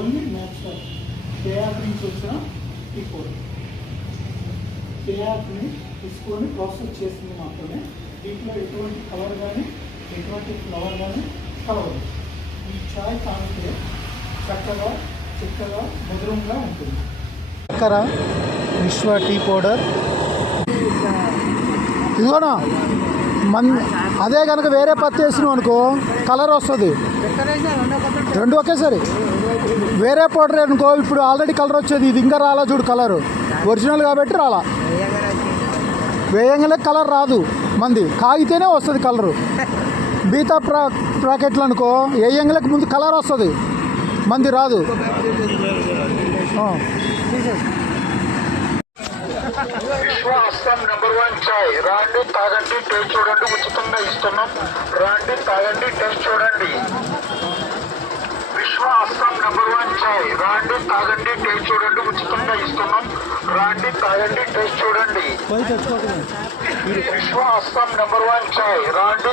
Only natural కేఆఫ్ నుంచి వచ్చిన tea powder. కేఆఫ్ని తీసుకొని ప్రాసెస్ చేసింది మాత్రమే. దీంట్లో ఎటువంటి కలర్ కానీ ఎటువంటి ఫ్లవర్ కానీ కలవదు. ఈ చాయ్ తాగితే చక్కగా చిక్కగా మధురంగా ఉంటుంది. చక్కెర, విశ్వ టీ పౌడర్ ఇదిగోనా అదే కనుక వేరే పత్తి వేసినాం అనుకో కలర్ వస్తుంది, రెండు ఒకేసారి. వేరే పౌడర్ అనుకో ఇప్పుడు ఆల్రెడీ కలర్ వచ్చేది, ఇది ఇంకా రాలా చూడు కలరు, ఒరిజినల్ కాబట్టి రాలా. వేయంగానే కలర్ రాదు, మంది కాగితేనే వస్తుంది కలరు. బీతా ప్యాకెట్లు అనుకో వేయంగాలకు ముందు కలర్ వస్తుంది, మంది రాదు. విశ్వ అస్సాం నంబర్ 1 చాయ్ రాండి తాగండి టేస్ట్ చూడండి, ఉచితంగా ఇస్తున్నాం. రాండి తాగండి టేస్ట్ చూడండి. విశ్వ అస్సాం నంబర్ 1 చాయ్ రాండి తాగండి టేస్ట్ చూడండి, ఉచితంగా ఇస్తున్నాం. రాండి తాగండి టేస్ట్ చూడండి. విశ్వ అస్సాం నంబర్ 1 చాయ్ రాండి